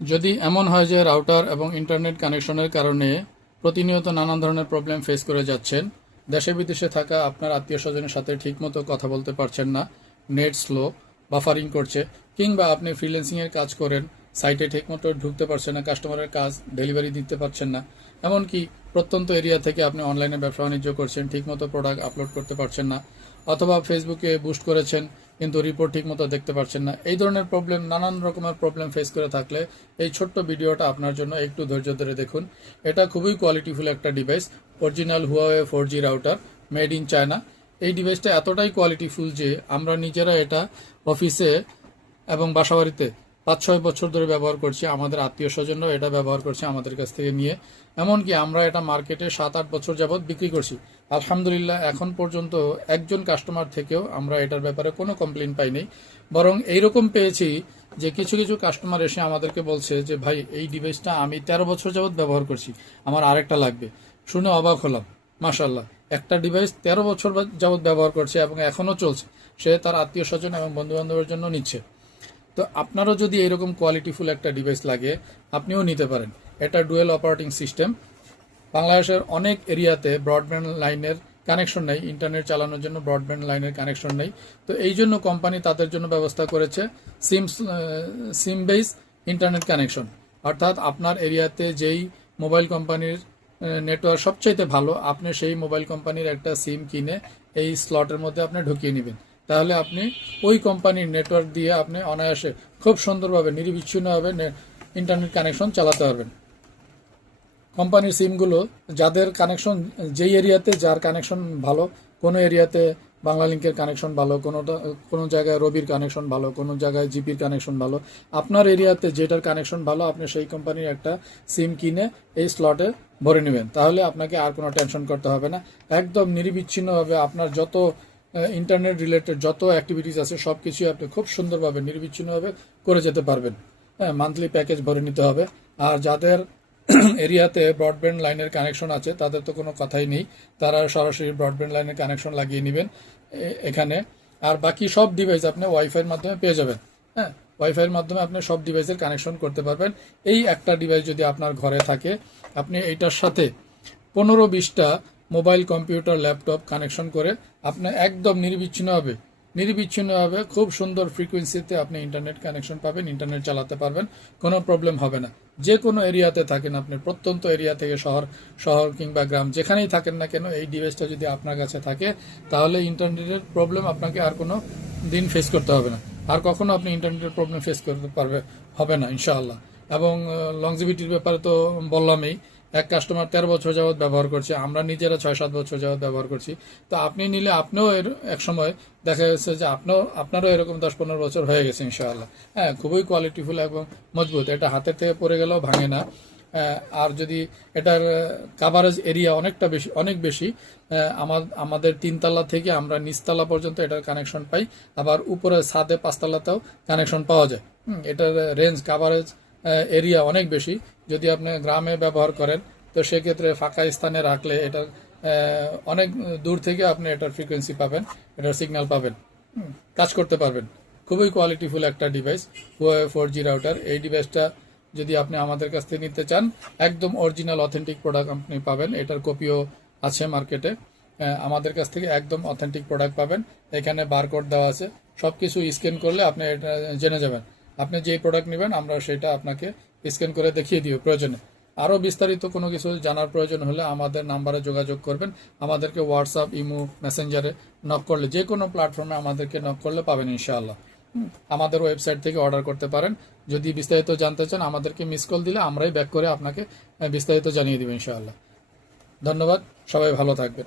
যদি এমন হয় যে রাউটার এবং ইন্টারনেট কানেকশনের কারণে প্রতিনিয়ত নানান ধরনের প্রবলেম ফেস করে যাচ্ছেন, দেশে বিদেশে থাকা আপনার আত্মীয় স্বজনের সাথে ঠিকমতো কথা বলতে পারছেন না, নেট স্লো, বাফারিং করছে, কিংবা আপনি ফ্রিল্যান্সিংয়ের কাজ করেন, সাইটে ঠিকমতো ঢুকতে পারছেন না, কাস্টমারের কাজ ডেলিভারি দিতে পারছেন না, এমনকি প্রত্যন্ত এরিয়া থেকে আপনি অনলাইনে ব্যবসা বাণিজ্য করছেন, ঠিকমতো প্রোডাক্ট আপলোড করতে পারছেন না, অথবা ফেসবুকে বুস্ট করেছেন কিন্তু রিপোর্ট ঠিকমতো দেখতে পাচ্ছেন না, এই ধরনের প্রবলেম, নানান রকমের প্রবলেম ফেস করে থাকলে এই ছোট্ট ভিডিওটা আপনার জন্য। একটু ধৈর্য ধরে দেখুন। এটা খুবই কোয়ালিটিফুল একটা device, original Huawei 4G router, made in China. এই ডিভাইসটা এতটাই কোয়ালিটিফুল যে আমরা নিজেরা এটা অফিসে এবং বাসাবাড়িতে 5-6 বছর ধরে ব্যবহার করছি। আমাদের আত্মীয় স্বজনরাও এটা ব্যবহার করছে আমাদের কাছ থেকে নিয়ে। এমনকি আমরা এটা মার্কেটে 7-8 বছর যাবৎ বিক্রি করছি। আলহামদুলিল্লাহ এখন পর্যন্ত একজন কাস্টমার থেকেও আমরা এটার ব্যাপারে কোনো কমপ্লেন পাইনি। বরং এইরকম পেয়েছি যে কিছু কিছু কাস্টমার এসে আমাদেরকে বলছে যে ভাই, এই ডিভাইসটা আমি 13 বছর যাবৎ ব্যবহার করছি, আমার আরেকটা লাগবে। শুনে অবাক হলাম। মাশাল্লাহ, একটা ডিভাইস 13 বছর যাবৎ ব্যবহার করছে এবং এখনও চলছে, সে তার আত্মীয় স্বজন এবং বন্ধু বান্ধবের জন্য নিচ্ছে। তো আপনারও যদি এরকম কোয়ালিটিফুল একটা ডিভাইস লাগে, আপনিও নিতে পারেন। এটা ডুয়েল অপারেটিং সিস্টেম। বাংলাদেশের অনেক এরিয়াতে ব্রডব্যান্ড লাইনের কানেকশন নেই, ইন্টারনেট চালানোর জন্য ব্রডব্যান্ড লাইনের কানেকশন নেই। তো এই জন্য কোম্পানি তাদের জন্য ব্যবস্থা করেছে সিম বেস ইন্টারনেট কানেকশন। অর্থাৎ আপনার এরিয়াতে যেই মোবাইল কোম্পানির নেটওয়ার্ক সবচাইতে ভালো, আপনি সেই মোবাইল কোম্পানির একটা সিম কিনে এই স্লটের মধ্যে আপনি ঢুকিয়ে নেবেন। তাহলে আপনি ওই কোম্পানির নেটওয়ার্ক দিয়ে আপনি অনায়াসে খুব সুন্দরভাবে নিরবিচ্ছিন্নভাবে ইন্টারনেট কানেকশন চালাতে পারবেন। কোম্পানির সিমগুলো যাদের কানেকশন, যেই এরিয়াতে যার কানেকশন ভালো, কোনো এরিয়াতে বাংলা লিঙ্কের কানেকশন ভালো, কোনো জায়গায় রবির কানেকশন ভালো, কোনো জায়গায় জিপির কানেকশন ভালো, আপনার এরিয়াতে যেটার কানেকশন ভালো আপনি সেই কোম্পানির একটা সিম কিনে এই স্লটে ভরে নেবেন। তাহলে আপনাকে আর কোনো টেনশন করতে হবে না। একদম নিরবিচ্ছিন্নভাবে আপনার যত ইন্টারনেট রিলেটেড যত অ্যাক্টিভিটিস আছে সব কিছুই আপনি খুব সুন্দরভাবে নিরবিচ্ছিন্নভাবে করে যেতে পারবেন। হ্যাঁ, মান্থলি প্যাকেজ ভরে নিতে হবে। আর যাদের এরিয়াতে ব্রডব্যান্ড লাইনের কানেকশন আছে তাদের তো কোনো কথাই নেই, তারা সরাসরি ব্রডব্যান্ড লাইনের কানেকশন লাগিয়ে নেবেন এখানে। আর বাকি সব ডিভাইস আপনি ওয়াইফাইয়ের মাধ্যমে পেয়ে যাবেন। হ্যাঁ, ওয়াইফাইয়ের মাধ্যমে আপনি সব ডিভাইসের কানেকশন করতে পারবেন। এই একটা ডিভাইস যদি আপনার ঘরে থাকে, আপনি এইটার সাথে 15-20টা মোবাইল, কম্পিউটার, ল্যাপটপ কানেকশন করে আপনি একদম নিরবিচ্ছিন্নভাবে খুব সুন্দর ফ্রিকোয়েন্সিতে আপনি ইন্টারনেট কানেকশন পাবেন, ইন্টারনেট চালাতে পারবেন, কোনো প্রবলেম হবে না। যে কোনো এরিয়াতে থাকেন আপনি, প্রত্যন্ত এরিয়া থেকে শহর কিংবা গ্রাম, যেখানেই থাকেন না কেন, এই ডিভাইসটা যদি আপনার কাছে থাকে তাহলে ইন্টারনেটের প্রবলেম আপনাকে আর কোনো দিন ফেস করতে হবে না। আর কখনো আপনি ইন্টারনেটের প্রবলেম ফেস করতে হবে না ইনশাআল্লাহ। এবং লংজিভিটির ব্যাপারে তো বললামই, এক কাস্টমার 13 বছর যাবৎ ব্যবহার করছে, আমরা নিজেরা 6-7 বছর যাবৎ ব্যবহার করছি। তো আপনি নিলে আপনিও এক সময় দেখা গেছে যে আপনারও এরকম 10-15 বছর হয়ে গেছে ইনশাআল্লাহ। হ্যাঁ, খুবই কোয়ালিটিফুল এবং মজবুত, এটা হাতের থেকে পড়ে গেলেও ভাঙে না। আর যদি এটার কাভারেজ এরিয়া অনেক বেশি, আমাদের 3 তলা থেকে আমরা নিচতলা পর্যন্ত এটার কানেকশন পাই, আবার উপরে ছাদে 5 তলাতেও কানেকশন পাওয়া যায়। এটার রেঞ্জ কাভারেজ এরিয়া অনেক বেশি। যদি আপনি গ্রামে ব্যবহার করেন তো সেক্ষেত্রে ফাঁকা স্থানে রাখলে এটা অনেক দূর থেকে আপনি এটার ফ্রিকোয়েন্সি পাবেন, এটার সিগন্যাল পাবেন, কাজ করতে পারবেন। খুবই কোয়ালিটিফুল একটা ডিভাইস, হুয়াওয়ে 4G রাউটার। এই ডিভাইসটা যদি আপনি আমাদের কাছ থেকে নিতে চান, একদম অরিজিনাল অথেন্টিক প্রোডাক্ট আপনি পাবেন। এটার কপিও আছে মার্কেটে। আমাদের কাছ থেকে একদম অথেন্টিক প্রোডাক্ট পাবেন। এখানে বারকোড দেওয়া আছে, সব কিছু স্ক্যান করলে আপনি এটা জেনে যাবেন। আপনি যেই প্রোডাক্ট নেবেন আমরা সেটা আপনাকে স্ক্যান করে দেখিয়ে দিব প্রয়োজনে। আরও বিস্তারিত কোনো কিছু জানার প্রয়োজন হলে আমাদের নাম্বারে যোগাযোগ করবেন। আমাদেরকে হোয়াটসঅ্যাপ, ইমো, মেসেঞ্জারে নক করলে, যে কোনো প্ল্যাটফর্মে আমাদেরকে নক করলে পাবেন ইনশাআল্লাহ। আমাদের ওয়েবসাইট থেকে অর্ডার করতে পারেন। যদি বিস্তারিত জানতে চান আমাদেরকে মিস কল দিলে আমরাই ব্যাক করে আপনাকে বিস্তারিত জানিয়ে দেব ইনশাআল্লাহ। ধন্যবাদ, সবাই ভালো থাকবেন।